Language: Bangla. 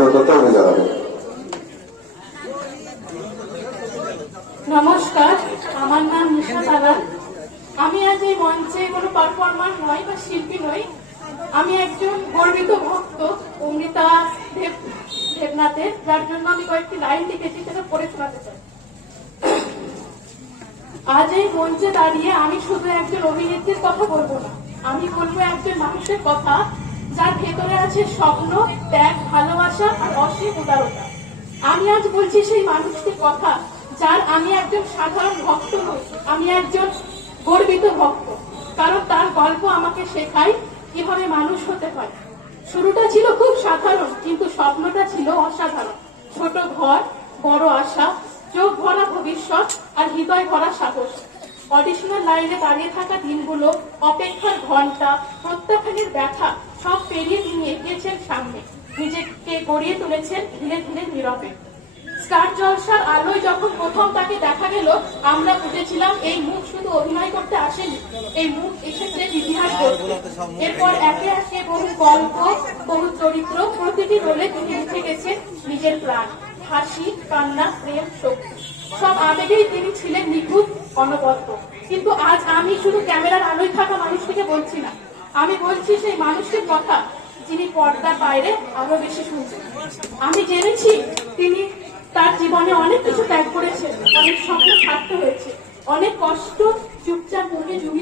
গভীরতাতে উনি জানাবেন। নমস্কার, আমার নাম নিশা তারা। আমি আজ এই মঞ্চে কোনো পারফর্মার নই বা শিল্পী নই। আমি একজন গর্বিত ভক্ত অমৃতা দেবনাথের, যার জন্য আমি কয়েকটি লাইন লিখেছি, সেটা পড়ে শোনাতে চাই। আজ এই মঞ্চে দাঁড়িয়ে আমি শুধু একজন অভিনেত্রীর কথা বলবো না, আমি বলবো একজন মানুষের কথা যার ভেতরে আছে স্বপ্ন, ত্যাগ, ভালোবাসা আর অসীম উদারতা। আমি আজ বলছি সেই মানুষটির কথা যার আমি একজন সাধারণ ভক্ত নই, আমি একজন গর্বিত ভক্ত। কারণ তার গল্প আমাকে শেখায় কিভাবে মানুষ হতে হয়। শুরুটা ছিল খুব সাধারণ, কিন্তু স্বপ্নটা ছিল অসাধারণ। ছোট ঘর, বড় আশা, চোখ ভরা ভবিষ্যৎ আর হৃদয় ভরা সাহস। অডিশনাল লাইনে দাঁড়িয়ে থাকা দিনগুলো, অপেক্ষার ঘন্টা, প্রত্যাখ্যানের ব্যথা সব পেরিয়ে তিনি এগিয়েছেন সামনে, নিজেকে গড়িয়ে তুলেছেন ধীরে ধীরে নীরবে। স্টার জলসার আলোয় যখন প্রথম তাকে দেখা গেল, আমরা বুঝেছিলাম এই মুখ শুধু অভিনয় করতে আসেনি, এই মুখ এসেছে ইতিহাস গড়তে। এরপর একে একে বহু গল্প, বহু চরিত্র, প্রতিটি রোলে তিনি লিখে গেছেন নিজের প্রাণ, হাসি, কান্না, প্রেম, শক্তি। সব আবেগেই তিনি ছিলেন নিখুঁত, অনবদ্য। কিন্তু আজ আমি শুধু ক্যামেরার আলোয় থাকা মানুষটিকে বলছি না, আমি বলছি সেই মানুষটির কথা যিনি পর্দার বাইরে আরো বেশি শুনছেন। আমি জেনেছি তিনি তার জীবনে অনেক কিছু ত্যাগ করেছেন, অনেক স্বপ্ন থাকতে হয়েছে, অনেক কষ্ট চুপচাপ মুখে জুড়ে